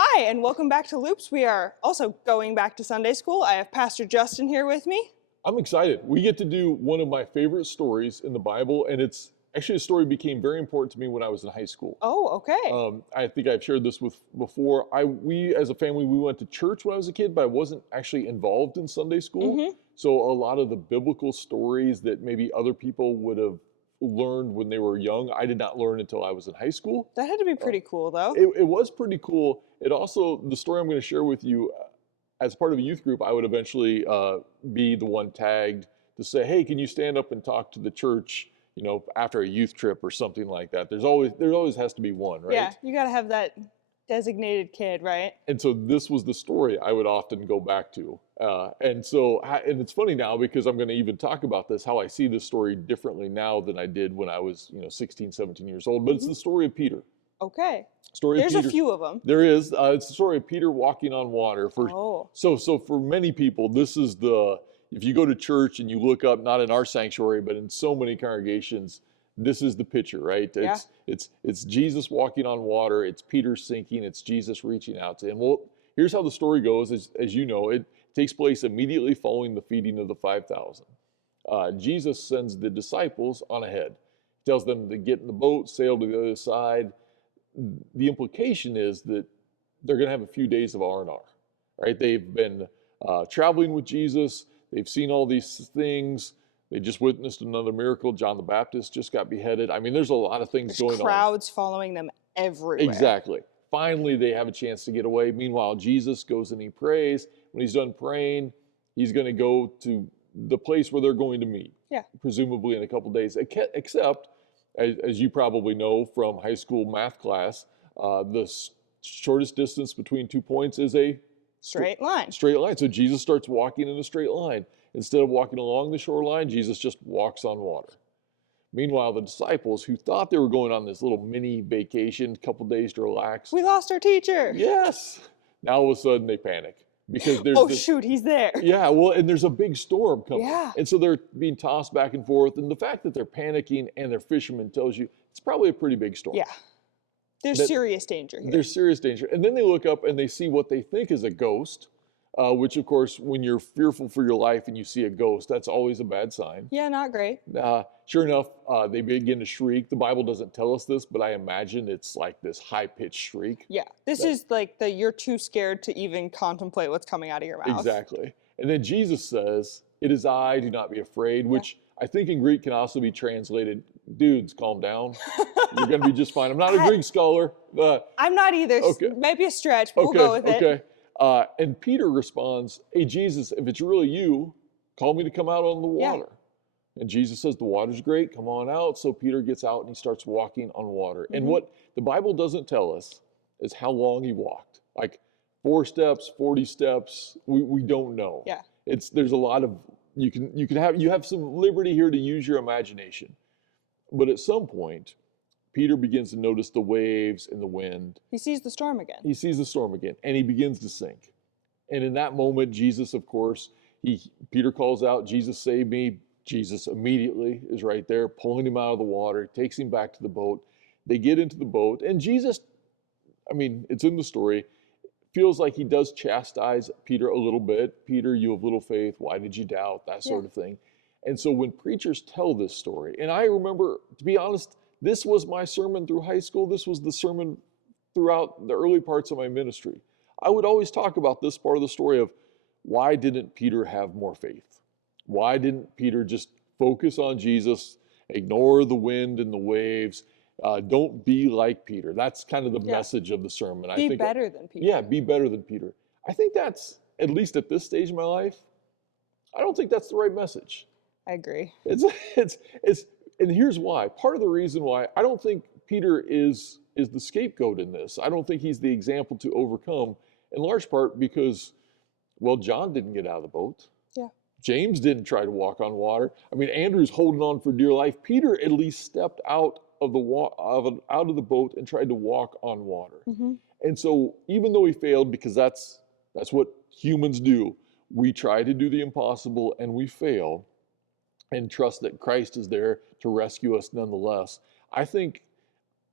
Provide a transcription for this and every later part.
Hi, and welcome back to Loops. We are also going back to Sunday school. I have Pastor Justin here with me. I'm excited. We get to do one of my favorite stories in the Bible, and it's actually a story that became very important to me when I was in high school. Oh, okay. I think I've shared this with before. We as a family we went to church when I was a kid, but I wasn't actually involved in Sunday school. Mm-hmm. So a lot of the biblical stories that maybe other people would have learned when they were young, I did not learn until I was in high school. That had to be Uh, pretty cool, though. it was pretty cool. It also, the story I'm going to share with you, as part of a youth group, I would eventually be the one tagged to say, hey, can you stand up and talk to the church, after a youth trip or something like that. There always has to be one, right? Yeah, you gotta have that designated kid, right? And so this was the story I would often go back to. And it's funny now because I'm going to even talk about this, how I see this story differently now than I did when I was, 16, 17 years old. But it's Mm-hmm. the story of Peter. Okay. Story of There's a Peter. few of them. There is. It's the story of Peter walking on water. Oh. So for many people, this is if you go to church and you look up, not in our sanctuary, but in so many congregations, this is the picture, right? Yeah. It's Jesus walking on water. It's Peter sinking. It's Jesus reaching out to him. Well, here's how the story goes. As you know, it takes place immediately following the feeding of the 5,000. Jesus sends the disciples on ahead. He tells them to get in the boat, sail to the other side. The implication is that they're going to have a few days of R&R, right? They've been traveling with Jesus. They've seen all these things. They just witnessed another miracle. John the Baptist just got beheaded. I mean, there's a lot of things There's going on. crowds following them everywhere. Exactly. Finally, they have a chance to get away. Meanwhile, Jesus goes and he prays. When he's done praying, he's going to go to the place where they're going to meet. Yeah. Presumably in a couple days. Except, as you probably know from high school math class, the shortest distance between 2 points is a Straight line. straight line. So Jesus starts walking in a straight line. Instead of walking along the shoreline, Jesus just walks on water. Meanwhile, the disciples who thought they were going on this little mini vacation, couple days to relax, We lost our teacher. yes, now all of a sudden they panic because there's Oh, this, shoot, he's there. yeah, well, and there's a big storm coming. Yeah. And so they're being tossed back and forth. And the fact that they're panicking and they're fishermen tells you it's probably a pretty big storm. Yeah. There's That- serious danger here. There's serious danger. And then they look up and they see what they think is a ghost, which, of course, when you're fearful for your life and you see a ghost, that's always a bad sign. Yeah, not great. Sure enough, they begin to shriek. The Bible doesn't tell us this, but I imagine it's like this high-pitched shriek. Yeah, this is like you're too scared to even contemplate what's coming out of your mouth. Exactly. And then Jesus says, "It is I, do not be afraid," which I think in Greek can also be translated, "Dudes, calm down. You're going to be just fine." I'm not a Greek scholar. I'm not either. Okay. Maybe a stretch, but Okay, we'll go with it. okay. And Peter responds, "Hey, Jesus, if it's really you, call me to come out on the Yeah. water." And Jesus says, "The water's great. Come on out." So Peter gets out and he starts walking on water. And Mhm. what the Bible doesn't tell us is how long he walked. Like 4 steps, 40 steps. We don't know. Yeah. There's a lot of you have some liberty here to use your imagination. But at some point, Peter begins to notice the waves and the wind. He sees the storm again. He sees the storm again and he begins to sink. And in that moment, Jesus, of course, Peter calls out, "Jesus, save me." Jesus immediately is right there, pulling him out of the water, takes him back to the boat. They get into the boat, and Jesus, I mean, it's in the story, feels like he does chastise Peter a little bit. "Peter, you have little faith. Why did you doubt?" That sort of thing. And so when preachers tell this story, and I remember, to be honest, this was my sermon through high school. This was the sermon throughout the early parts of my ministry. I would always talk about this part of the story of why didn't Peter have more faith? Why didn't Peter just focus on Jesus, ignore the wind and the waves? Don't be like Peter. That's kind of the Yeah. message of the sermon. Be better than Peter. Yeah, be better than Peter. I think that's, at least at this stage of my life, I don't think that's the right message. I agree. And here's why. Part of the reason why I don't think Peter is the scapegoat in this. I don't think he's the example to overcome, in large part because, well, John didn't get out of the boat. Yeah. James didn't try to walk on water. I mean, Andrew's holding on for dear life. Peter at least stepped out of the boat and tried to walk on water. Hmm. And so even though he failed, because that's what humans do, we try to do the impossible and we fail and trust that Christ is there to rescue us nonetheless. I think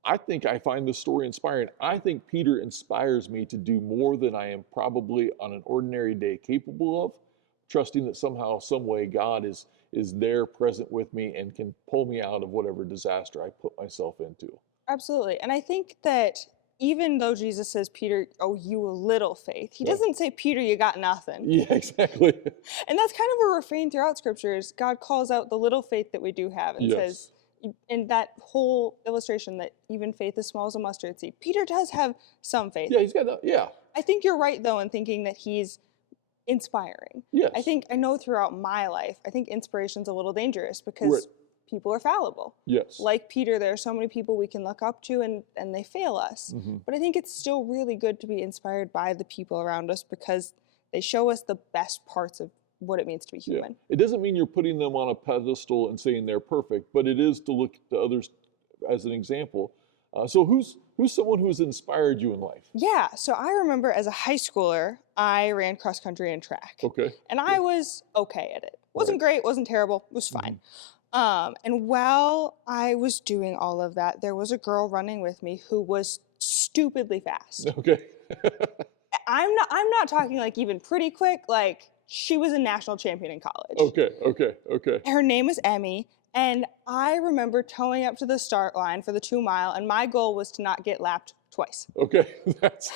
I think I find this story inspiring. I think Peter inspires me to do more than I am probably on an ordinary day capable of, trusting that somehow, some way, God is there present with me and can pull me out of whatever disaster I put myself into. Absolutely. And I think that even though Jesus says, Peter, oh, you a little faith, he Yeah. doesn't say, Peter, you got nothing. Yeah, exactly. And that's kind of a refrain throughout scriptures. God calls out the little faith that we do have and Yes. says, in that whole illustration, that even faith as small as a mustard seed. Peter does have some faith. Yeah, he's got that. Yeah. I think you're right, though, in thinking that he's inspiring. Yes. I know throughout my life, I think inspiration's a little dangerous because people are fallible. Yes. Like Peter, there are so many people we can look up to and they fail us. Mm-hmm. But I think it's still really good to be inspired by the people around us because they show us the best parts of what it means to be human. Yeah. It doesn't mean you're putting them on a pedestal and saying they're perfect, but it is to look to others as an example. So who's someone who's inspired you in life? Yeah, so I remember as a high schooler, I ran cross country and track. Okay. And I was okay at it. Wasn't great, wasn't terrible, was fine. And while I was doing all of that, there was a girl running with me who was stupidly fast. Okay. I'm not talking like even pretty quick, like she was a national champion in college. Okay. Her name is Emmy, and I remember towing up to the start line for the 2 mile, and my goal was to not get lapped twice. Okay. That's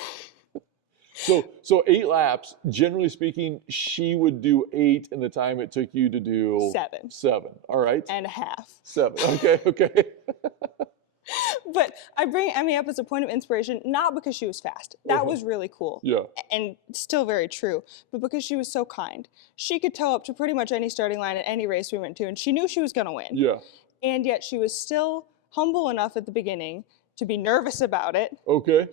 so 8 laps, generally speaking, she would do 8 in the time it took you to do 7. All right. And a half. 7. Okay. But I bring Emmy up as a point of inspiration, not because she was fast. That was really cool. Yeah. And still very true. But because she was so kind. She could tow up to pretty much any starting line at any race we went to, and she knew she was going to win. Yeah. And yet she was still humble enough at the beginning to be nervous about it Okay.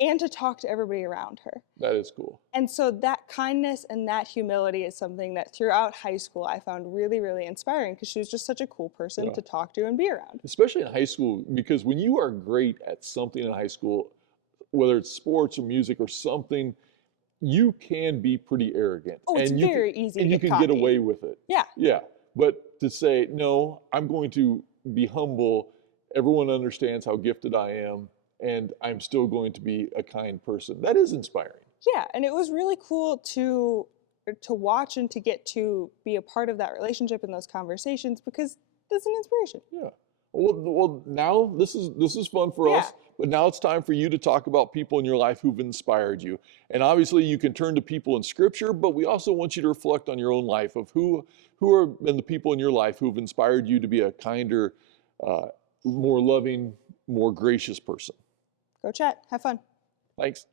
and to talk to everybody around her. That is cool. And so that kindness and that humility is something that throughout high school I found really, really inspiring because she was just such a cool person to talk to and be around. Especially in high school, because when you are great at something in high school, whether it's sports or music or something, you can be pretty arrogant. Oh, it's very easy to and get you can get cocky. away with it. Yeah. Yeah. But to say, no, I'm going to be humble. Everyone understands how gifted I am, and I'm still going to be a kind person. That is inspiring. Yeah, and it was really cool to watch and to get to be a part of that relationship and those conversations because that's an inspiration. Yeah. Well, now this is fun for us, but now it's time for you to talk about people in your life who've inspired you. And obviously you can turn to people in scripture, but we also want you to reflect on your own life of who are been the people in your life who've inspired you to be a kinder, more loving, more gracious person. Go chat. Have fun. Thanks.